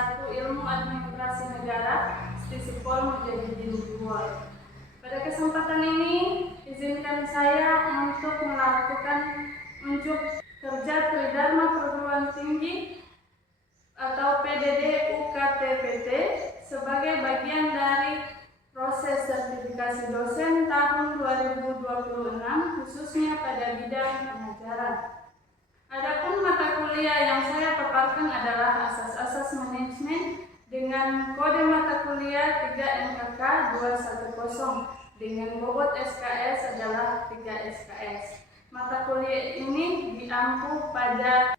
S1 Ilmu Administrasi Negara, Stisipol menjadi Dindual. Pada kesempatan ini, izinkan saya untuk melakukan unjuk kerja Tridharma Perguruan Tinggi atau PDD UKT-PT sebagai bagian dari proses sertifikasi dosen tahun 2026 khususnya pada bidang pengajaran. Adapun mata kuliah yang saya paparkan adalah asas-asas manajemen dengan kode mata kuliah 3 NKK 210 dengan bobot SKS adalah 3 SKS. Mata kuliah ini diampu pada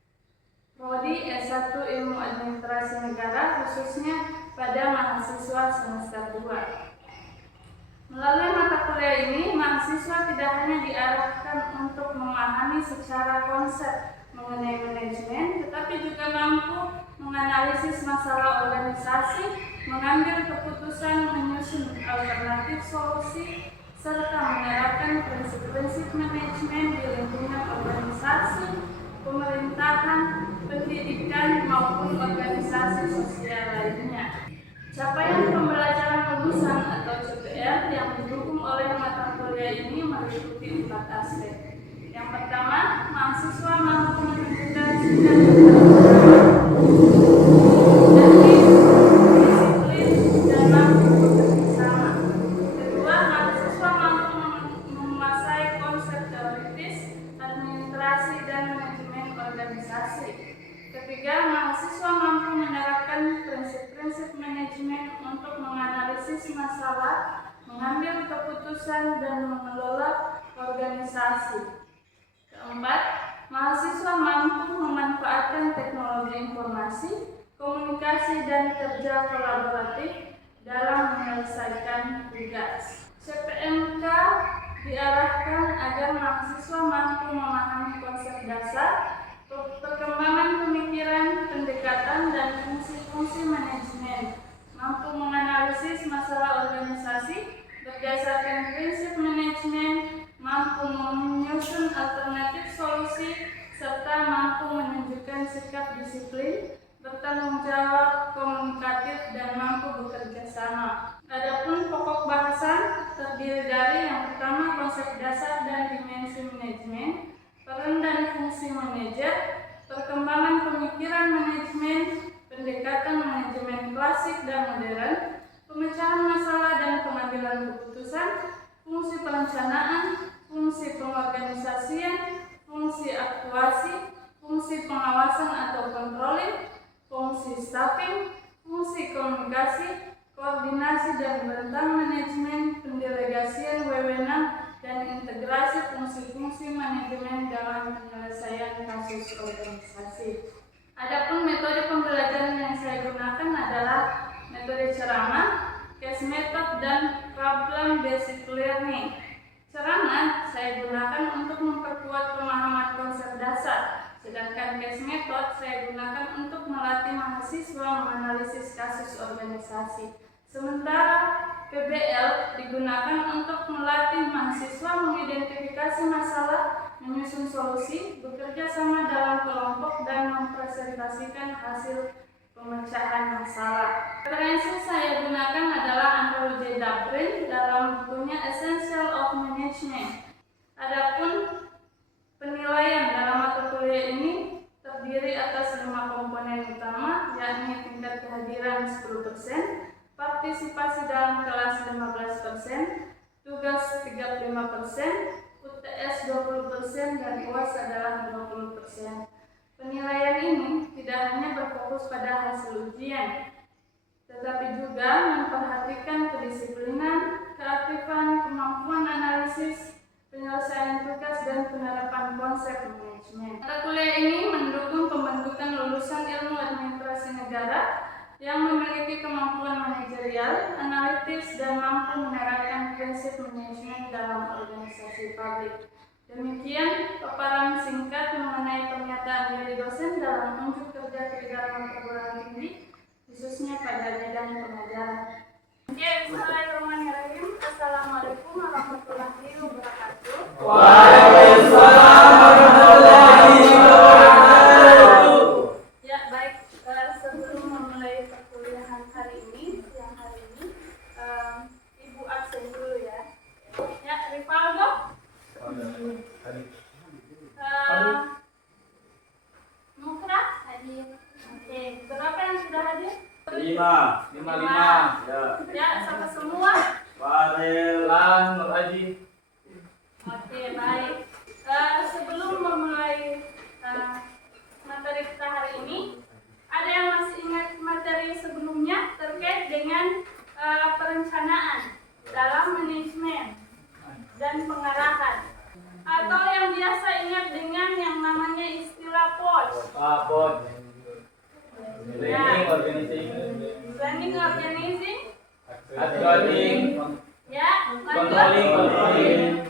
Prodi S1 Ilmu Administrasi Negara khususnya pada mahasiswa semester 2. Melalui mata kuliah ini, mahasiswa tidak hanya diarahkan untuk memahami secara konsep mengenai manajemen, tetapi juga mampu menganalisis masalah organisasi, mengambil keputusan, menyusun alternatif solusi, serta menerapkan prinsip-prinsip manajemen di lingkungan organisasi, pemerintahan, pendidikan, maupun organisasi sosial lainnya. Capaian pembelajaran lulusan atau CPL yang didukung oleh mata kuliah ini meliputi 4 aspek. Yang pertama, mahasiswa mampu menunjukkan sikap disiplin dan mampu bekerja sama. Kedua, mahasiswa mampu menguasai konsep teoritis, administrasi, dan manajemen organisasi. Ketiga, mahasiswa mampu menerapkan prinsip-prinsip manajemen untuk menganalisis masalah, mengambil keputusan, dan mengelola organisasi. Keempat, mahasiswa mampu memanfaatkan teknologi informasi, komunikasi, dan kerja kolaboratif dalam menyelesaikan tugas. CPMK diarahkan agar mahasiswa mampu memahami konsep dasar, perkembangan pemikiran, pendekatan, dan fungsi-fungsi manajemen, mampu menganalisis masalah organisasi berdasarkan prinsip manajemen, mampu menyusun alternatif solusi, serta mampu menunjukkan sikap disiplin, bertanggung jawab, komunikatif, dan mampu bekerja sama. Adapun pokok bahasan terdiri dari yang pertama konsep dasar dan dimensi manajemen, peran dan fungsi manajer, perkembangan pemikiran manajemen, pendekatan manajemen klasik dan modern, pemecahan masalah dan pengambilan keputusan, fungsi perencanaan, fungsi pengorganisasian, fungsi aktuasi, fungsi pengawasan atau controlling, fungsi staffing, fungsi komunikasi, koordinasi dan bentang manajemen, pendelegasian wewenang, dan integrasi fungsi-fungsi manajemen dalam penyelesaian kasus organisasi. Adapun metode pembelajaran yang saya gunakan adalah metode ceramah, case method, dan problem based learning. Ceramah saya gunakan untuk memperkuat pemahaman konsep dasar, sedangkan case method saya gunakan untuk melatih mahasiswa menganalisis kasus organisasi. Sementara PBL digunakan untuk melatih mahasiswa mengidentifikasi masalah, menyusun solusi, bekerja sama dalam kelompok, dan mempresentasikan hasil pemecahan masalah. Referensi saya gunakan adalah Andrew J. Dabrin dalam bukunya Essential of Management. Adapun penilaian dalam mata kuliah ini terdiri atas 5 komponen utama, yakni tingkat kehadiran 10%, partisipasi dalam kelas 15%, tugas 35%, UTS 20%, dan UAS adalah 20%. Penilaian ini tidak hanya berfokus pada hasil ujian, tetapi juga memperhatikan kedisiplinan, keaktifan, kemampuan analisis, penyelesaian tugas, dan penerapan konsep manajemen. Mata kuliah ini mendukung pembentukan lulusan ilmu administrasi negara yang memiliki kemampuan manajerial, analitis, dan mampu menerapkan prinsip manajemen dalam organisasi publik. Demikian paparan singkat mengenai pernyataan diri dosen dalam unjuk kerja Tridharma Perguruan Tinggi, khususnya pada bidang pengajaran. Bismillahirrahmanirrahim. Assalamualaikum warahmatullahi wabarakatuh. Waalaikumsalam warahmatullahi wabarakatuh. Ya baik, sebelum memulai 55. Ya. Ya, sama semua. Fadlan Nur Haji. Oke, baik. Sebelum memulai materi kita hari ini, ada yang masih ingat materi sebelumnya terkait dengan perencanaan dalam manajemen dan pengarahan, atau yang biasa ingat dengan yang namanya istilah POS. POS. Planning, organizing, Planning, organizing, controlling, ya, controlling.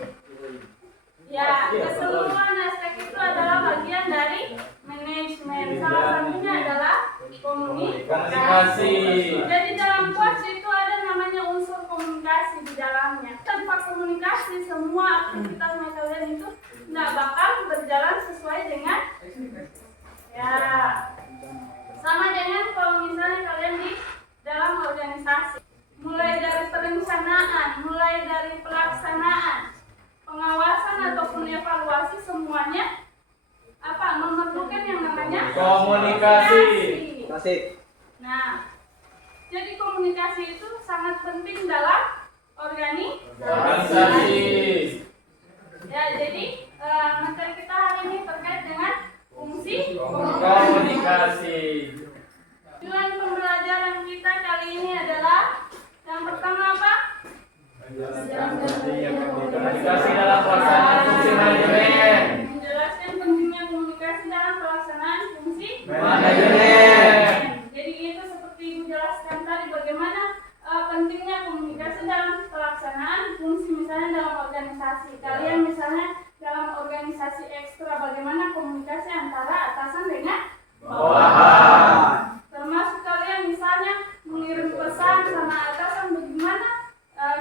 Ya, keseluruhan aspek itu adalah bagian dari manajemen. Salah satunya adalah komunikasi. Jadi dalam POS itu ada namanya unsur komunikasi di dalamnya. Tanpa komunikasi, semua aktivitas kalian itu tidak bakal berjalan sesuai dengan ya. Sama dengan kalau misalnya kalian di dalam organisasi, mulai dari perencanaan, mulai dari pelaksanaan, pengawasan ataupun evaluasi, semuanya memerlukan yang namanya komunikasi. Nah, jadi komunikasi itu sangat penting dalam organisasi. Ya, jadi materi kita hari ini terkait dengan fungsi Komunikasi. Tujuan pembelajaran kita kali ini adalah yang pertama apa? Komunikasi dalam pelaksanaan fungsi manajemen. Menjelaskan pentingnya komunikasi dalam pelaksanaan fungsi Manajemen. Jadi itu seperti Ibu jelaskan tadi, bagaimana pentingnya komunikasi dalam pelaksanaan fungsi, misalnya dalam organisasi. Kalian misalnya dalam organisasi ekstra, bagaimana komunikasi antara atasan dengan Bawahan. termasuk kalian misalnya mengirim pesan sama atasan, bagaimana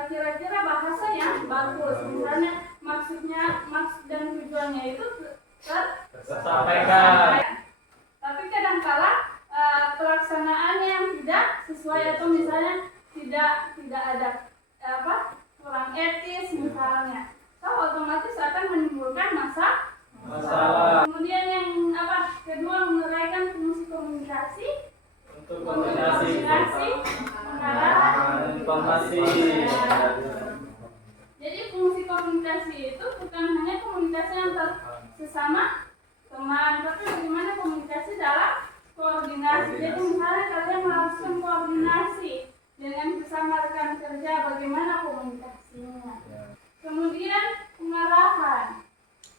kira-kira bahasa yang bagus, misalnya maksud dan tujuannya itu Tersampaikan. tapi kadangkala pelaksanaannya yang tidak sesuai, atau misalnya tidak ada kurang etis misalnya, otomatis akan menimbulkan Masalah. Kemudian yang kedua, menguraikan fungsi komunikasi Untuk komunikasi. pengarahan Informasi. Jadi fungsi komunikasi itu bukan hanya komunikasi antar sesama teman, tapi bagaimana komunikasi dalam koordinasi. Jadi misalnya kalian melakukan koordinasi dengan bersama rekan kerja, bagaimana komunikasinya. Kemudian pengarahan.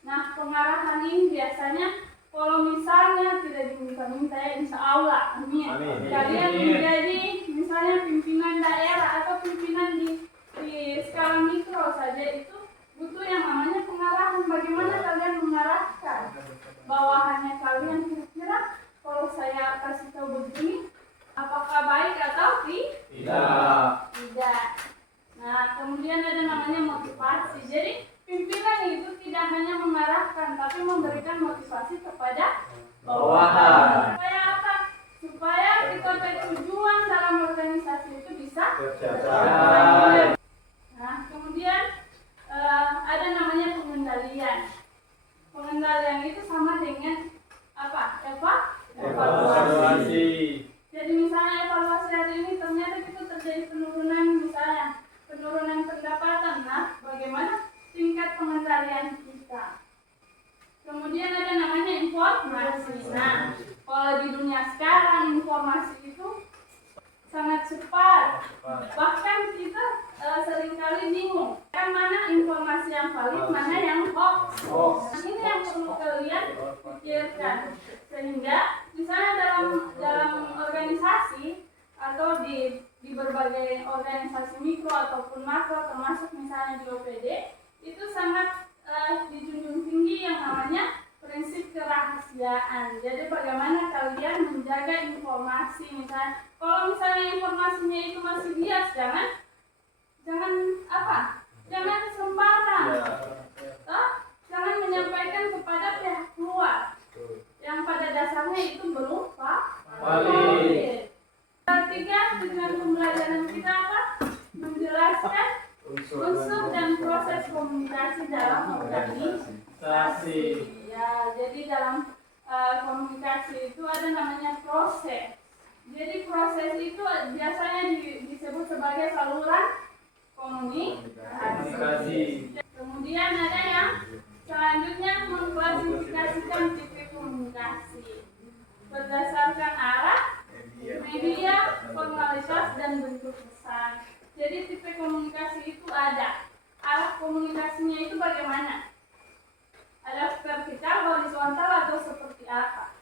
Nah, pengarahan ini biasanya kalau misalnya tidak diminta-minta, ya insya Allah, amin. Kalian menjadi misalnya pimpinan daerah atau pimpinan di skala mikro saja, itu butuh yang namanya pengarahan. Bagaimana kalian mengarahkan bawahannya kalian, kira-kira kalau saya kasih tahu begini, apakah baik atau tidak? Nah, kemudian ada namanya motivasi. Jadi pimpinan itu tidak hanya mengarahkan, tapi memberikan motivasi kepada Bawahan. Supaya apa? Supaya tercapai tujuan dalam organisasi itu bisa tercapai. Nah, kemudian ada namanya pengendalian. Pengendalian itu sama dengan apa? Evaluasi. Jadi misalnya evaluasi hari ini ternyata itu terjadi penurunan, misalnya penurunan pendapatan. Nah, bagaimana tingkat pengendalian kita? Kemudian ada namanya informasi. Nah, kalau di dunia sekarang informasi itu sangat cepat. Bahkan kita seringkali bingung, kan mana informasi yang valid, mana yang hoax. Nah, ini yang perlu kalian pikirkan. Sehingga misalnya dalam organisasi atau di berbagai organisasi mikro ataupun makro, termasuk misalnya di OPD, itu sangat dijunjung tinggi yang namanya prinsip kerahasiaan. Jadi bagaimana kalian menjaga informasi, misalnya kalau misalnya informasinya itu masih bias, jangan sembarang. Jangan menyampaikan kepada pihak luar yang pada dasarnya itu belum valid. Ketiga, tujuan pembelajaran kita apa? Menjelaskan unsur dan proses komunikasi dalam organisasi. Ya, jadi dalam komunikasi itu ada namanya proses. Jadi proses itu biasanya disebut sebagai saluran komunikasi. Kemudian ada yang selanjutnya mengklasifikasikan tipe komunikasi berdasarkan arah, media, formalitas, dan bentuk pesan. Jadi tipe komunikasi itu ada. Arah komunikasinya itu bagaimana? Ada vertikal, horizontal, atau seperti apa?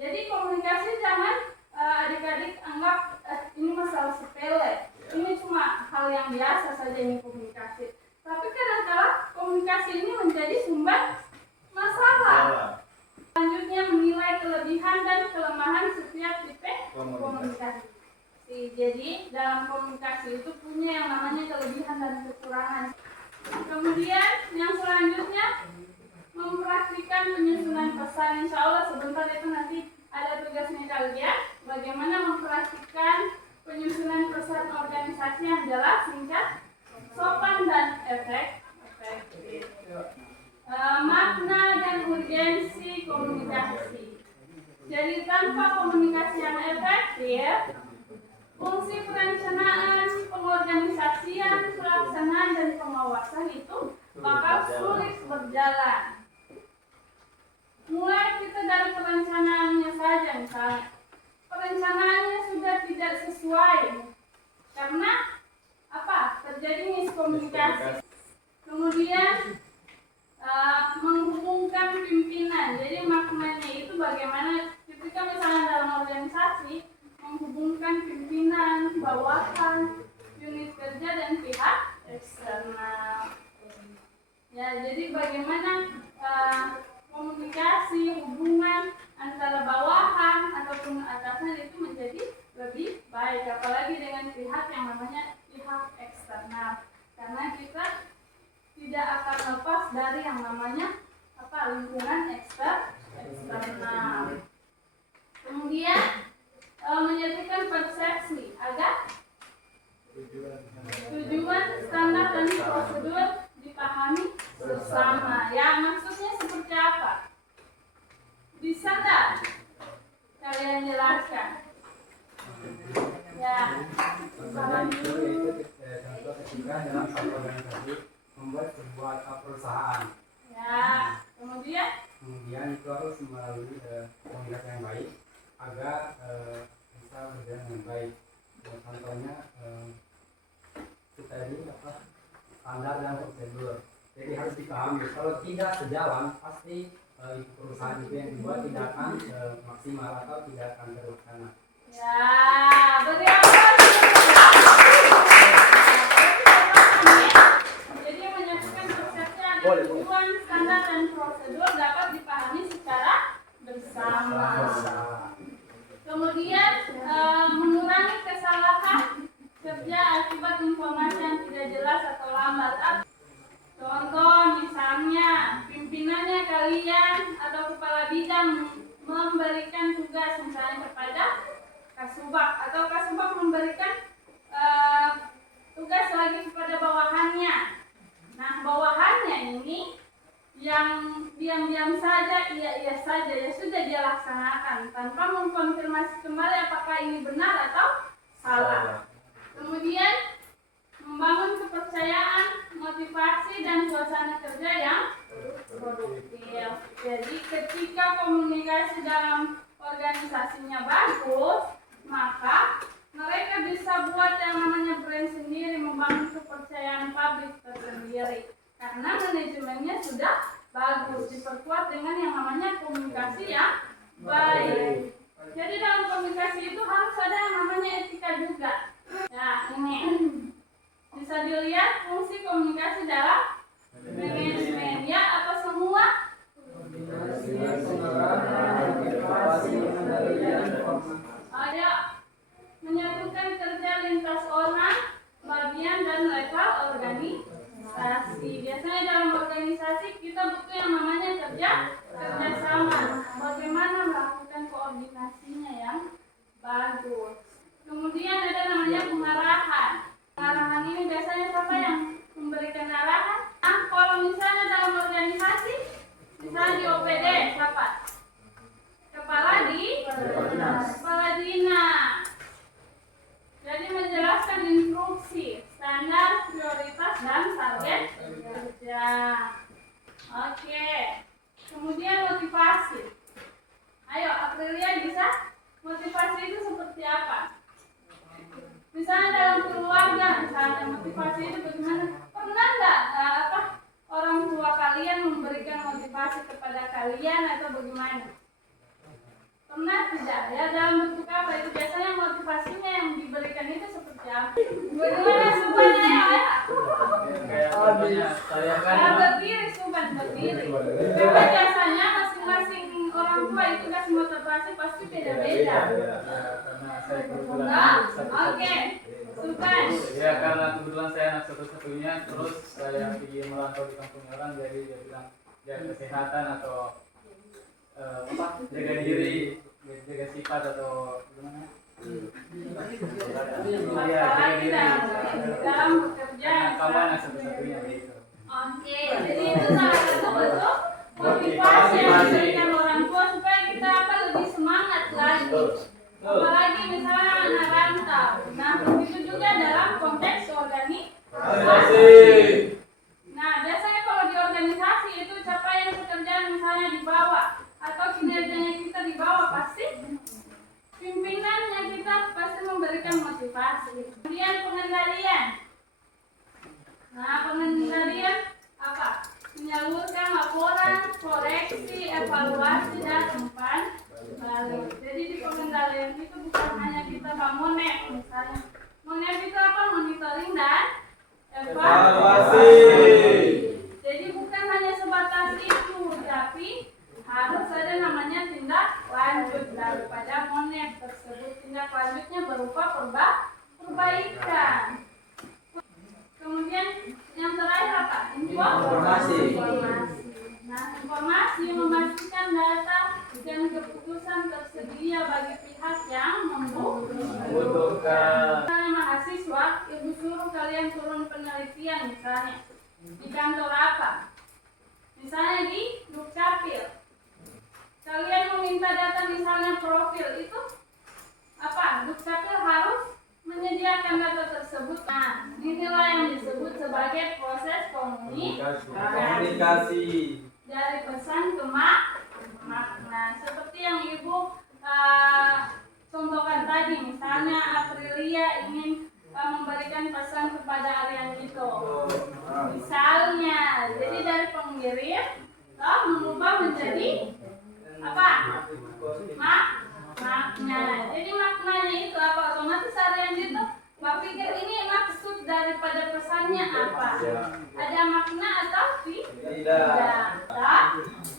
Jadi komunikasi jangan adik-adik anggap ini masalah sepele. Ini cuma hal yang biasa saja ini komunikasi. Tapi kadang-kala komunikasi ini menjadi sumber masalah. Selanjutnya menilai kelebihan dan kelemahan setiap tipe komunikasi. Jadi dalam komunikasi itu punya yang namanya kelebihan dan kekurangan. Kemudian yang selanjutnya mempraktikkan penyusunan pesan. Insya Allah sebentar itu nanti ada tugasnya kalian. Bagaimana mempraktikkan penyusunan pesan organisasi yang jelas, singkat, sopan, dan efektif. Makna dan urgensi komunikasi. Jadi tanpa komunikasi yang efektif, fungsi perencanaan, pengorganisasian, pelaksanaan, dan pengawasan itu bakal sulit berjalan. Mulai kita dari perencanaannya saja, misalnya perencanaannya sudah tidak sesuai karena apa? Terjadi miskomunikasi. Kemudian menghubungkan pimpinan. Jadi maknanya itu bagaimana ketika misalnya dalam organisasi menghubungkan pimpinan, bawahan, unit kerja, dan pihak eksternal. Ya, jadi bagaimana komunikasi hubungan antara bawahan ataupun atasan itu menjadi lebih baik, apalagi dengan pihak yang namanya pihak eksternal, karena kita tidak akan lepas dari yang namanya lingkungan eksternal. Kemudian menyatukan persepsi agar tujuan, standar, dan prosedur dipahami bersama. Ya, maksudnya seperti apa? Bisa tak kalian jelaskan? Ya, saran dulu. Contoh ketika dalam satu organisasi membuat sebuah perusahaan. Ya, kemudian itu harus melalui komunikasi yang baik agar bisa berjalan dengan baik. Contohnya kita ini standar dan prosedur. Jadi harus dipahami. Kalau tidak sejalan, pasti perusahaan itu yang dibuat tidak akan maksimal atau tidak akan terlaksana. ya, beri aplaus. Jadi menyatukan persepsi agar tujuan, standar, dan prosedur dapat dipahami secara bersama. Kemudian mengurangi kesalahan kerja akibat informasi yang tidak jelas atau lambat. Contoh misalnya pimpinannya kalian atau kepala bidang memberikan tugas misalnya kepada kasubag, atau kasubag memberikan tugas lagi kepada bawahannya. Nah, bawahannya ini yang diam-diam saja, iya saja, ya sudah dia laksanakan tanpa mengkonfirmasi kembali apakah ini benar atau salah. Kemudian membangun kepercayaan, motivasi, dan suasana kerja yang produktif. Jadi ketika komunikasi dalam organisasinya bagus, maka mereka bisa buat yang namanya brand sendiri, membangun kepercayaan publik tersendiri. Karena manajemennya sudah bagus, diperkuat dengan yang namanya komunikasi yang baik. Jadi dalam komunikasi itu harus ada yang namanya etika juga. Nah, ini bisa dilihat fungsi komunikasi dalam manajemen. Ya, apa semua? Ada menyatukan kerja lintas orang, bagian, dan level organisasi. Biasanya dalam organisasi kita butuh yang namanya kerjasama. Bagaimana melakukan koordinasinya yang bagus. Kemudian ada namanya pengarahan. Pengarahan ini biasanya siapa yang memberikan arahan? Nah, kalau misalnya dalam organisasi, misalnya di OPD, siapa apa? Misalnya dalam keluarga, misalnya motivasi itu bagaimana? Pernah nggak orang tua kalian memberikan motivasi kepada kalian atau bagaimana? Pernah tidak? Ya dalam bentuk apa? Itu biasanya motivasinya yang diberikan itu seperti apa? Bagaimana supaya ya? Kayak contohnya saya kan Berdiri, sobat berdiri. Karena biasanya masing-masing orang tua itu kasih motivasi pasti beda-beda. karena saya kebetulan Nah, satu-satu. oke, Sukan. Ya karena kebetulan saya anak satu-satunya, terus saya pergi merantau di kampung orang, jadi dia bilang jaga kesehatan atau jaga diri, jaga sifat atau gimana? Ya, jaga diri. Dalam bekerja. Karena kamu anak satu-satunya begitu. Oke, jadi itu salah satu bentuk motivasi yang diberikan orang tua supaya kita lebih semangat lagi. Apalagi misalnya anak rantau. Nah, begitu juga dalam konteks organisasi. Nah, biasanya kalau di organisasi itu capaian pekerjaan misalnya di bawah atau kinerjanya kita di bawah, pasti pimpinannya kita pasti memberikan motivasi. Kemudian pengendalian. Nah, pengendalian apa? Menyalurkan laporan, koreksi, evaluasi, dan umpan balik. Jadi di pengendalian itu bukan hanya kita monef, misalnya monef itu apa? Monitoring dan evaluasi. Jadi bukan hanya sebatas itu, tapi harus ada namanya tindak lanjut daripada monef tersebut. Tindak lanjutnya berupa perbaikan. Kemudian yang terakhir apa? Informasi. Nah, informasi memastikan data dan keputusan tersedia bagi pihak yang membutuhkan. Misalnya mahasiswa, ibu suruh kalian turun penelitian misalnya di kantor apa? Misalnya di Dukcapil. Kalian meminta data misalnya profil itu apa? Dukcapil harus menyediakan data tersebut. Nah, inilah yang disebut sebagai proses komunikasi dari pesan ke makna. Seperti yang ibu contohkan tadi, misalnya Aprilia ingin memberikan pesan kepada Arianito. Misalnya, jadi dari pengirim mengubah menjadi apa? Makna. Jadi maknanya itu apa? Otomatis Arianito berpikir ini maksud daripada pesannya apa? Ada makna atau tidak?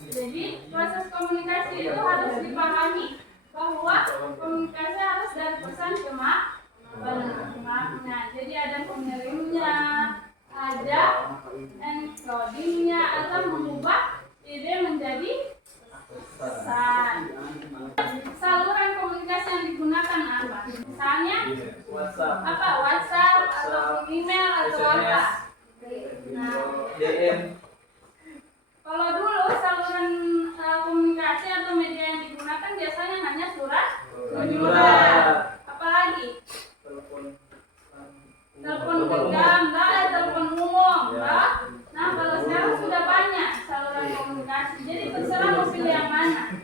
Jadi proses komunikasi itu harus dipahami bahwa komunikasi harus dari pesan ke makna. Jadi ada pengirimnya, ada encodingnya atau mengubah ide menjadi pesan. Saluran komunikasi yang digunakan apa? Misalnya apa? WhatsApp atau email atau apa? Nah, DM. kalau dulu saluran komunikasi atau media yang digunakan biasanya hanya surat menyurat. Apalagi telepon genggam, telepon umum, nah kalau sekarang sudah banyak saluran komunikasi. Jadi terserah mau pilih yang mana.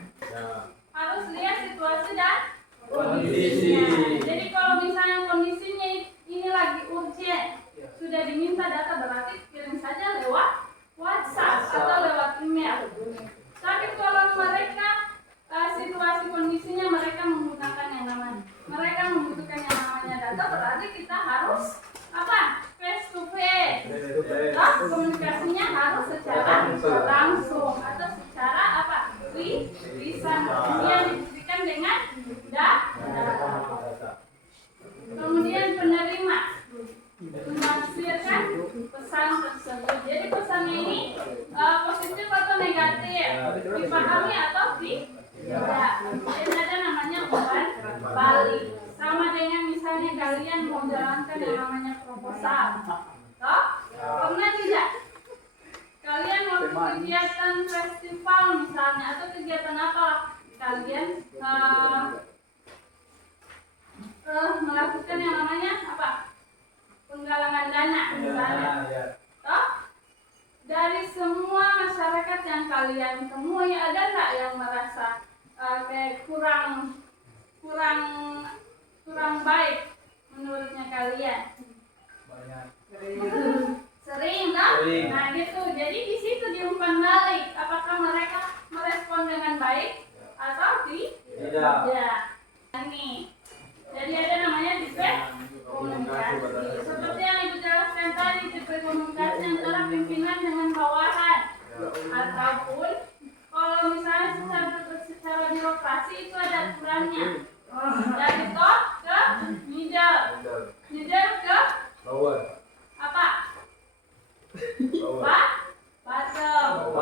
Harus lihat situasi dan kondisinya. Jadi kalau misalnya kondisinya ini lagi urgent, sudah diminta data, berarti kirim saja lewat WhatsApp atau lewat email. Tapi kalau mereka situasi kondisinya mereka membutuhkan yang namanya data, berarti kita harus apa? Face to face. Komunikasinya harus secara langsung atau secara apa? Lisan. Yang dibuktikan dengan data. Kemudian penerima menafsirkan pesan tersebut. Jadi pesannya ini positif atau negatif, dipahami atau tidak. Dan ada namanya umpan balik. Sama dengan misalnya kalian mau jalankan yang namanya proposal. Toh? Pernah tidak? Kalian mau kegiatan festival misalnya atau kegiatan apa? Kalian melakukan yang namanya apa? Penggalangan dana misalnya. Toh? Dari semua masyarakat yang kalian temui, ada nggak yang merasa kayak kurang kurang baik menurutnya kalian? Banyak. Sering kan? Sering. Nah gitu. Jadi di situ diumpan balik. Apakah mereka merespon dengan baik atau Tidak. Nah, nih. Jadi ada namanya tipe komunikasi. Seperti yang Ibu jelaskan tadi, tipe komunikasi antara pimpinan dengan bawahan. Ataupun kalau misalnya secara birokrasi itu ada aturannya. Dari top ke middle. Middle ke Bawah. apa? Bottom.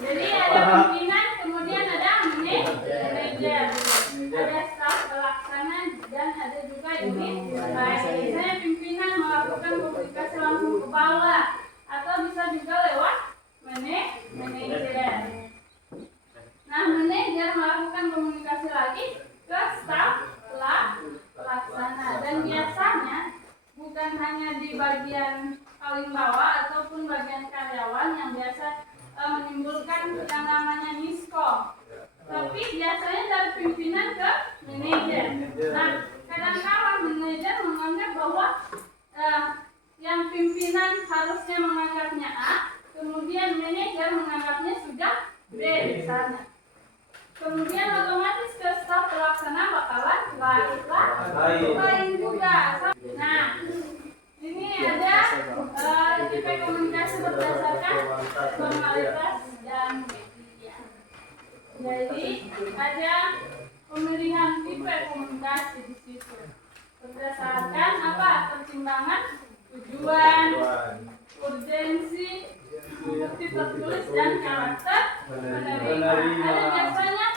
Jadi ada pimpinan, kemudian ada manajer, ada staf pelaksana, dan ada juga unit. Biasanya pimpinan melakukan komunikasi langsung ke bawah, atau bisa juga lewat manajer. Nah, manajer melakukan komunikasi lagi ke staf pelaksana, dan biasanya bukan hanya di bagian paling bawah ataupun bagian karyawan yang biasa menimbulkan yang namanya miskom, tapi biasanya dari pimpinan ke manajer. Nah, kadang-kadang manajer menganggap bahwa yang pimpinan harusnya menganggapnya A, kemudian manajer menganggapnya sudah B misalnya. Kemudian otomatis ke staf pelaksana bakalan lain juga. Nah, ini ada tipe komunikasi berdasarkan formalitas dan media. Jadi ada pemilihan tipe komunikasi di situ berdasarkan apa? Pertimbangan tujuan, urgensi, bukti tertulis, dan karakter penerima. Ada biasanya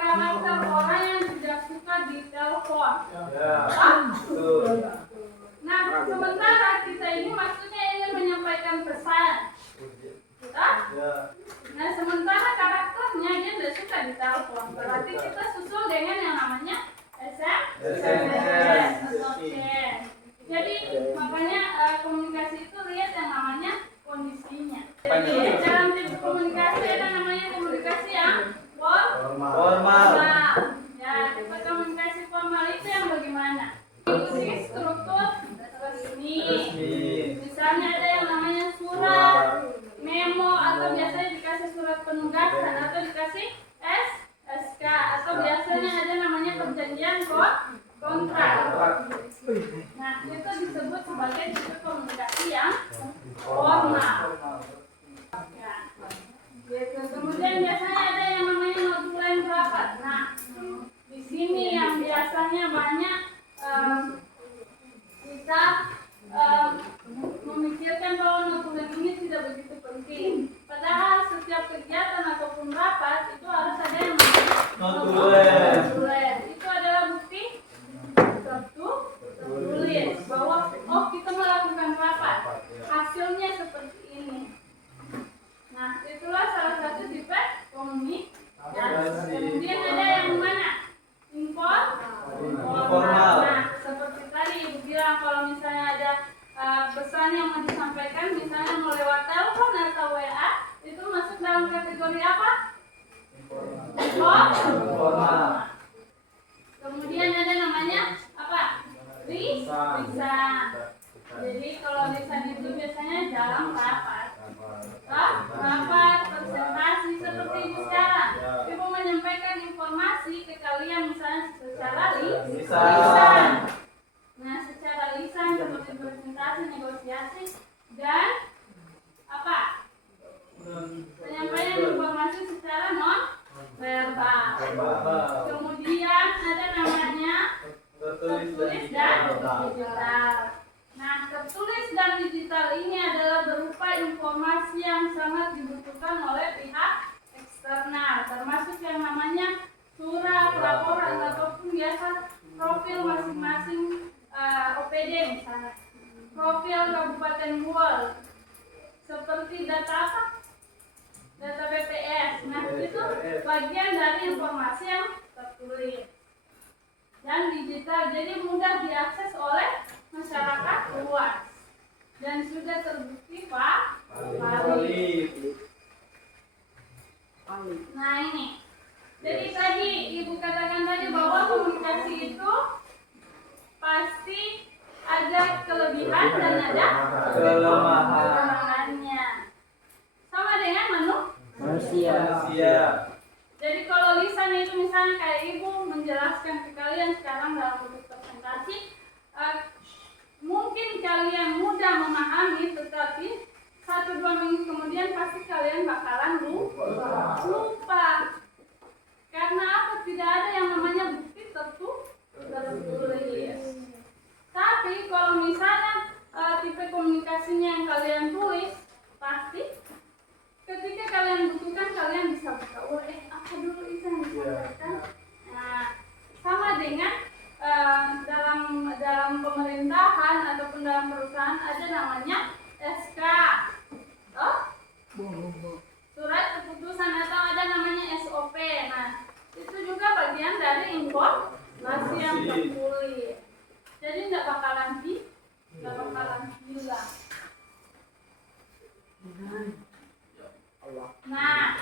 karakter orang yang tidak suka ditelepon. Nah, sementara kita ini maksudnya ingin menyampaikan pesan. Nah, sementara karakternya dia tidak suka ditelepon. Berarti kita susul dengan yang namanya SMS atau chat. Jadi makanya komunikasi itu lihat yang namanya kondisinya. Jadi dalam tipe komunikasi ada namanya komunikasi yang formal. Ya, tipe komunikasi formal itu yang bagaimana? Ikuti struktur resmi. Misalnya ada yang namanya surat, memo, atau biasanya dikasih surat penugasan atau dikasih SK, atau biasanya ada namanya perjanjian kontrak. Nah, itu disebut sebagai tipe komunikasi yang formal. Ya. Kemudian biasanya ada yang namanya notulen rapat. Nah, di sini yang biasanya banyak kita memikirkan bahwa notulen ini tidak begitu penting. Padahal setiap kegiatan ataupun rapat itu harus ada yang notulen. Itu adalah bukti tertulis bahwa kita melakukan rapat, hasilnya seperti ini. Nah, itulah salah satu tipe komunikasi. Kemudian ada yang mana? Informal. Nah, seperti tadi Ibu bilang, kalau misalnya ada pesan yang mau disampaikan, misalnya mau lewat telepon atau WA, itu masuk dalam kategori apa? Informal. Kemudian ada namanya apa? Lisan. Jadi kalau lisan itu biasanya dalam rapat. Rapat, presentasi seperti itu sekarang. Ibu menyampaikan informasi ke kalian misalnya secara lisan. Nah, secara lisan seperti presentasi, negosiasi, dan apa? Penyampaian informasi secara non verbal. Kemudian ada namanya tertulis dan digital. Nah, tertulis dan digital ini adalah berupa informasi yang sangat dibutuhkan oleh pihak eksternal, termasuk yang namanya surat, laporan, ataupun biasa profil masing-masing OPD misalnya. Profil Kabupaten Buol, seperti data apa? Data BPS. Nah, itu bagian dari informasi yang tertulis dan digital, jadi mudah diakses oleh masyarakat luas dan sudah terbukti valid. Nah, ini Jadi tadi Ibu katakan tadi bahwa komunikasi itu pasti ada kelebihan dan ada kelemahannya. Sama dengan manusia. Jadi kalau lisan itu misalnya kayak Ibu menjelaskan ke kalian sekarang dalam bentuk presentasi, mungkin kalian mudah memahami, tetapi 1-2 minggu kemudian pasti kalian bakalan lupa. Karena apa? Tidak ada yang namanya bukti tertulis. Tapi kalau misalnya tipe komunikasinya yang kalian tulis, pasti ketika kalian butuhkan kalian bisa buka. Apa dulu itu yang disampaikan? Nah, sama dengan dalam pemerintahan ataupun dalam perusahaan ada namanya SK, surat keputusan, atau ada namanya SOP. Nah, itu juga bagian dari informasi yang tertulis. Jadi nggak bakalan hilang. Nah,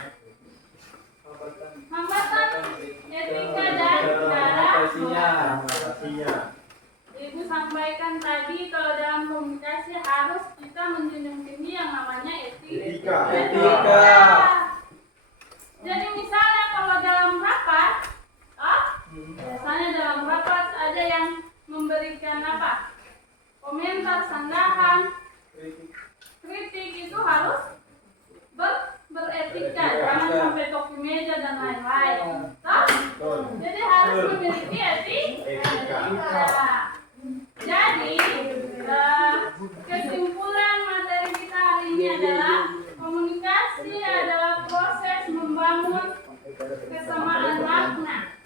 hambatan etika dan cara. Ibu sampaikan tadi kalau dalam komunikasi harus kita menjunjung tinggi yang namanya etika. Jadi misalnya kalau dalam rapat, biasanya dalam rapat ada yang memberikan apa? Komentar, sandahan, kritik, itu harus beretika, jangan sampai topi meja dan lain-lain. Jadi harus memiliki etika. Jadi kesimpulan materi kita hari ini adalah komunikasi adalah proses membangun kesamaan makna,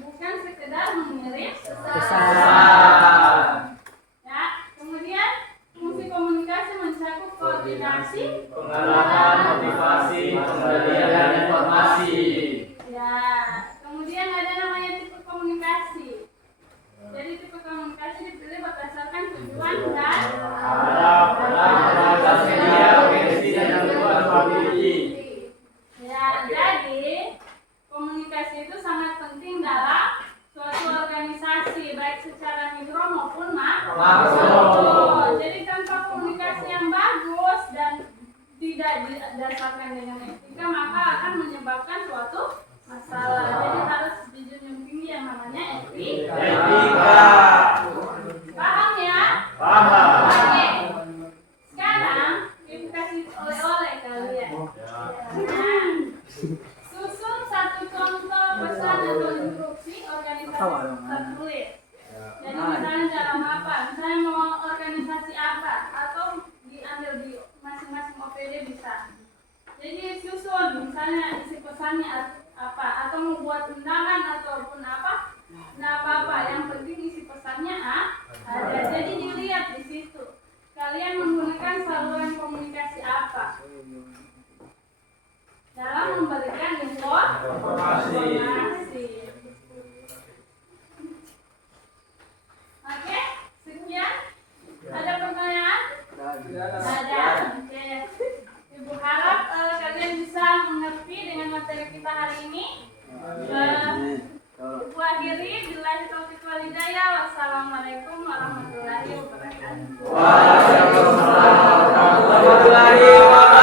bukan sekedar mengirim pesan. Ya, kemudian fungsi komunikasi mencakup koordinasi, pengarahan, motivasi, pemberian informasi. Ya, kemudian ada namanya tipe komunikasi. Jadi tipe komunikasi dipilih berdasarkan tujuan dan harap media, organisasi dan lingkungan memiliki. Ya, jadi komunikasi itu sangat penting dalam suatu organisasi, baik secara mikro maupun makro. Jadi tanpa komunikasi yang bagus dan tidak didasarkan dengan etika, maka akan menyebabkan suatu masalah. Jadi harus dijunjung tinggi yang namanya etika. Paham ya? Paham. Oke. Sekarang Ibu kasih oleh-oleh kalian. Nah, susun satu contoh pesan atau instruksi organisasi tertulis. Jadi misalnya dalam apa? Misalnya mau organisasi apa? Atau diambil di masing-masing OPD bisa. Jadi susun misalnya isi pesannya apa, atau mau buat undangan ataupun apa, nggak apa-apa, yang penting isi pesannya ada. Jadi dilihat di situ kalian menggunakan saluran komunikasi apa dalam memberikan informasi. Oke, sekian. Ada pertanyaan? Ada. Oke. Ibu harap kalian bisa mengerti dengan materi kita hari ini. Ibu akhiri, billahi taufiq wal hidayah. Wassalamualaikum warahmatullahi wabarakatuh. Waalaikumsalam warahmatullahi wabarakatuh.